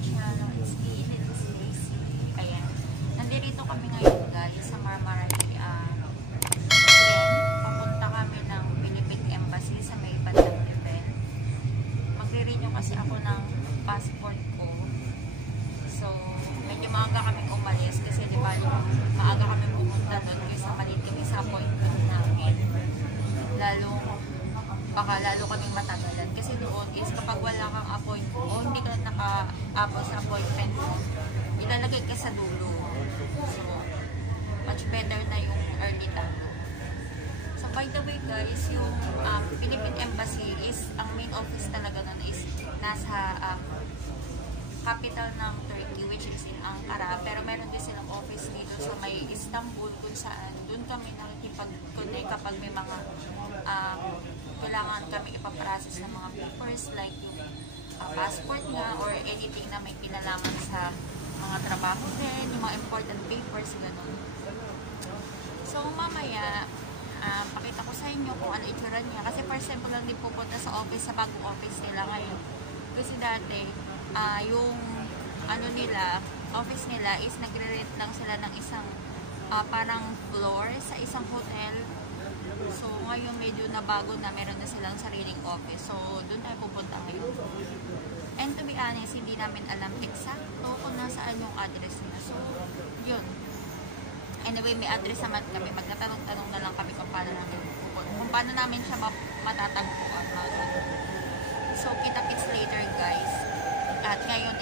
channel. It's me, it's Stacy. Ayan. Nandito kami ngayon guys sa Marmarani. Papunta kami ng Philippine Embassy sa may bandang event. Magre-renew kasi ako ng passport ko. So, medyo maaga kami umalis kasi di ba maaga kami pumunta doon kasi malit kami sa appointment namin. Baka lalo kaming matagalan. Kasi doon is kapag wala kang appointment o hindi ka naka-apos sa appointment mo, ilalagay ka sa dulo. So, much better na yung early tago. So, by the way guys, yung Philippine Embassy is, ang main office talaga nun is nasa capital ng Turkey, which is in Ankara. Pero meron din silang office dito sa may Istanbul, kung saan doon kami nakikipag-connect kapag may mga kailangan kami ipaprocess ng mga papers like yung passport nga or anything na may kinalaman sa mga trabaho din, yung mga important papers, gano'n. So, mamaya, pakita ko sa inyo kung ano itsura niya. Kasi first time ko lang din pupunta sa office, sa bagong office nila ngayon. Kasi dati, yung ano nila, office nila is nagre-rent lang sila ng isang parang floor sa isang hotel. So, ngayon medyo nabago na, meron na silang sariling office. So, doon tayo pupunta ngayon. And to be honest, hindi namin alam eksakto kung nasaan yung address niya. So, yun. Anyway, may address naman kami. Magtatanong-tanong na lang kami kung paano namin pupunta. Kung paano namin siya matatagpuan. So, kita-kits later, guys. At ngayon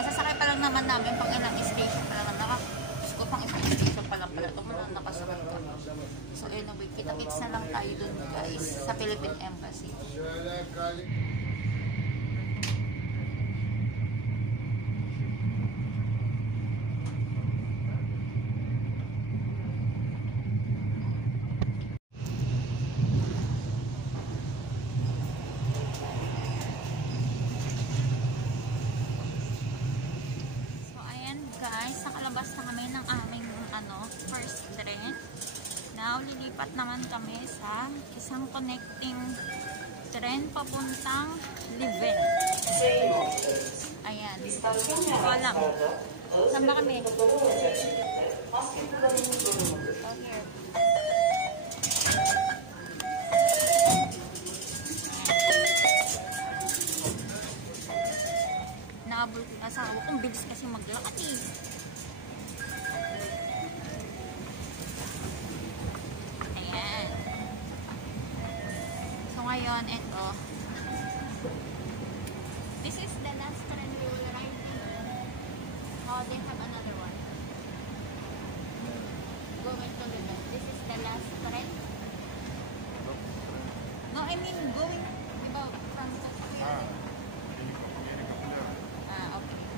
kasasakay pa lang naman namin pang ilang station pa lang pang isang station pa lang pala ito mo lang nakasakay ka. So anyway, kita-kits na lang tayo dun guys sa Philippine Embassy. Guys, nakalabas na kami ng aming first train. Now, lilipat naman kami sa isang connecting train papuntang Leuven. Ayan. Alam. Saan ba kami? Okay. Naabol ko yung asawa kong bilis kasi maglakad eh. Ayan. So ngayon, ito. This is the last train we will ride in. Oh, they have another one. Going to Leuven. This is the last train. No, I mean going, diba, from Tokyo.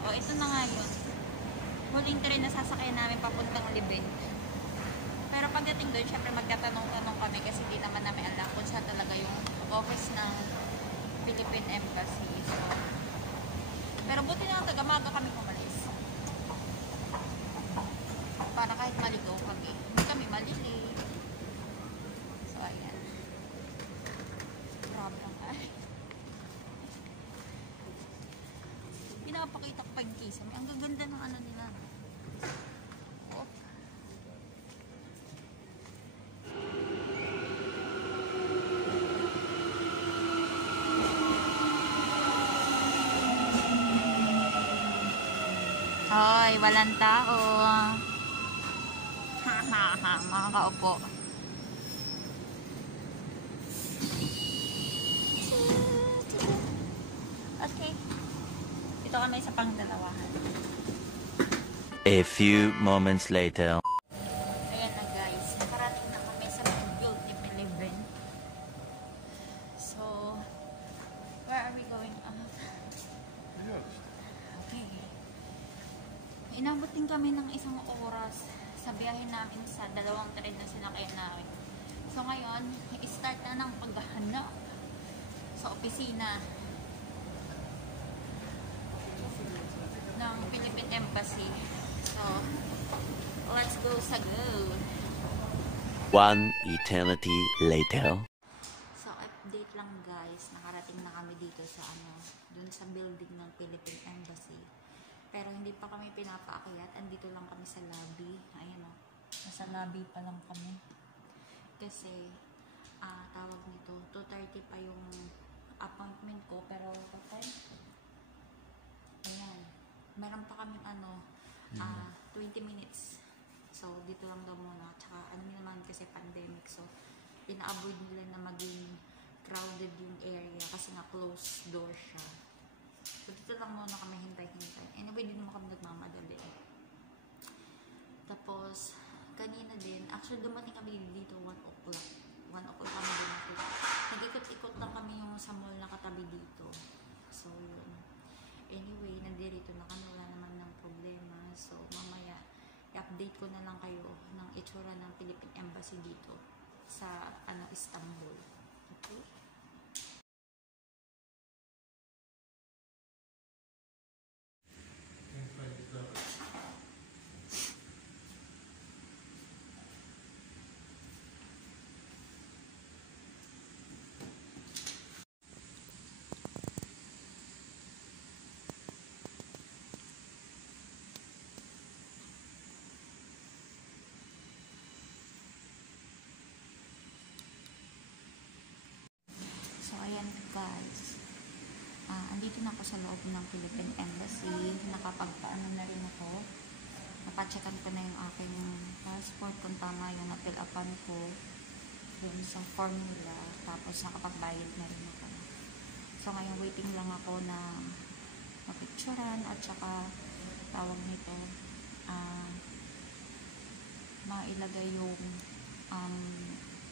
O, ito na nga yun. Huling train na sasakyan namin papuntang Leuven. Pero pagdating doon, syempre magtatanong-tanong kami kasi hindi naman namin alam kung saan talaga yung office ng Philippine Embassy. So, pero buti na taga-maga kami umalis. Para kahit maligaw kami, hindi kami malili. So, ayan. Grabe lang ay. Pinapakita ko pa yung case. Ang gaganda ng ano nila. Oh. Hoy, walang tao. Ha ha ha, makakaupo. Okay. Ito kami sa pangdalawahan. A few moments later. Ayan na guys, nakarating na kami sa beautiful Leuven. So, where are we going? Okay. Inabot din kami ng isang oras sa biyahe namin sa dalawang train na sinakayan namin. So ngayon, i-start na ng paghahanap sa opisina ng Philippine Embassy. So, let's go sa go. One eternity later. So, update lang guys. Nakarating na kami dito sa dun sa building ng Philippine Embassy. hindi pa kami pinapaakyat. Andito lang kami sa lobby. Ayan o. Nasa lobby pa lang kami. Kasi, tawag nito, 2:30 pa yung appointment ko. Pero, kapag, ayan, meron pa kaming 20 minutes. So, dito lang daw muna. Tsaka, naman kasi pandemic. So, ina-avoid nila na maging crowded yung area kasi nga closed door siya. So, dito lang muna kami hintay-hintay. Anyway, di naman kami nagmamadali. Tapos, kanina din, actually dumating kami dito 1 o'clock. 1 o'clock kami dito. Nag-ikot-ikot lang kami yung sa mall na katabi dito. So, yun. Anyway, nandirito na kami. Wala naman ng problema. So, mamaya, i-update ko na lang kayo ng itsura ng Philippine Embassy dito sa Istanbul. Okay? So, ayan guys. Andito na ako sa loob ng Philippine Embassy. Nakapagpaano na rin ako. Napacheckan ko na yung aking passport kung tama yung na-fill-upan ko dun sa formula. Tapos nakapagbayad na rin ako. So, ngayon waiting lang ako na mapicturan at saka tawag nito mailagay yung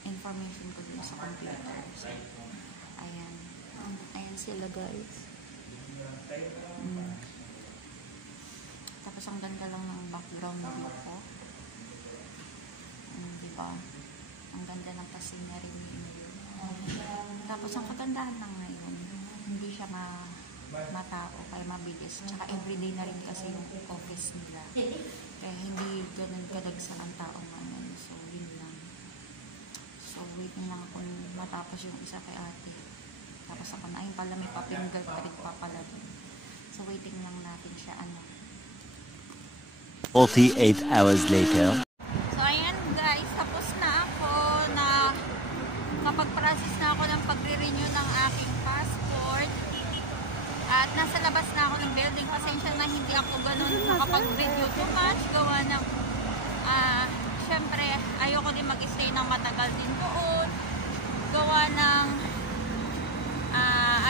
information ko dun sa computer. So, ayan. Ayan sila guys. Tapos ang ganda lang ng background dito. Diba? Ang ganda ng scenery niyo. Tapos ang kagandahan lang ngayon, hindi siya matao, kaya mabilis. Tsaka everyday na rin kasi yung office nila. Kaya hindi ganun kadagsa ang tao ngayon. So, yun lang. So, waiting lang ako matapos yung isa kay ate. Tapos ako na, ayun pala may pa-finger prick pa pala dun. So, waiting lang natin siya, 48 hours later. So, ayan guys, tapos na ako na kapag-process na ako ng pagre-renew ng aking passport. At nasa labas na ako ng building. Pasensya na hindi ako ganun nakapag-video too much. Gawa ng, syempre, ayoko din mag-stay ng matagal din doon. Gawa ng,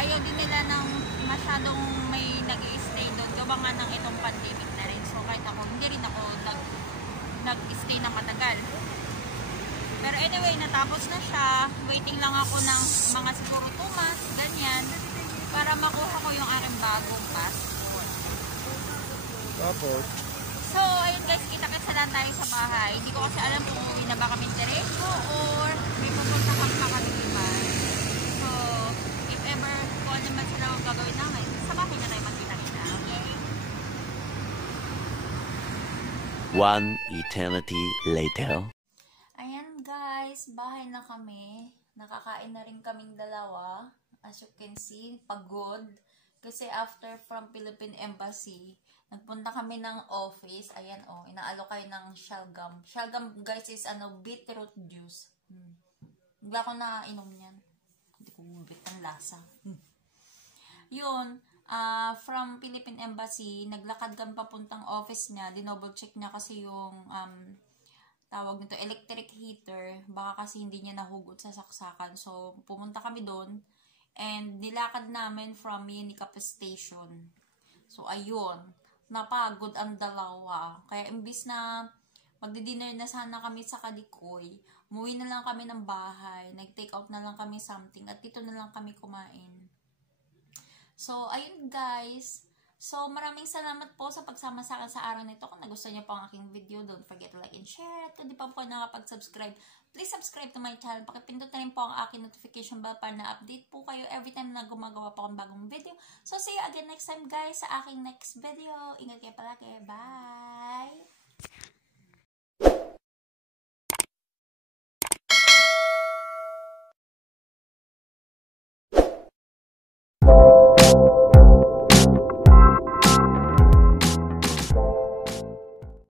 ayaw din nila ng masyadong may nag-i-stay doon. Gawa nga ng itong pandemic na rin. So, kahit ako, hindi rin ako nag-stay ng matagal. Pero anyway, natapos na siya. Waiting lang ako ng mga siguro 2 months, ganyan, para makuha ko yung aking bagong passport. Tapos? So, ayun guys, kita-kita lang tayo sa bahay. Hindi ko kasi alam kung uwi na ba kami diretso or may pupunta kang kakaliman. So, if ever kung ano man sila ang gagawin namin, sa bahay na tayo magkita-kita, okay? 1 eternity later. Ayan guys, bahay na kami. Nakakain na rin kaming dalawa. As you can see, pagod. Kasi after from Philippine Embassy, nagpunta kami ng office. Ayan inaalok kayo ng shalgam. Shalgam guys is beetroot juice. Hindi ako na-inom yan. Hindi ko bubit ang lasa. Yun, from Philippine Embassy, naglakad kami papuntang office niya. Dinoble check niya kasi yung tawag nito, electric heater. Baka kasi hindi niya nahugot sa saksakan. So, pumunta kami doon. And nilakad namin from Unicap Station. So, ayun. Napagod ang dalawa. Kaya imbis na magdi-dinner na sana kami sa Kadikoy, umuwi na lang kami ng bahay. Nag-take out na lang kami something. At dito na lang kami kumain. So, ayun guys. So, maraming salamat po sa pagsama sa akin sa araw nito. Kung nagustuhan niyo po ang aking video, don't forget to like and share. At kung di pa po nakapag-subscribe, please subscribe to my channel. Pakipindot na rin po ang aking notification bell para na-update po kayo every time na gumagawa po akong bagong video. So, see you again next time guys sa aking next video. Ingat kayo palagi. Bye!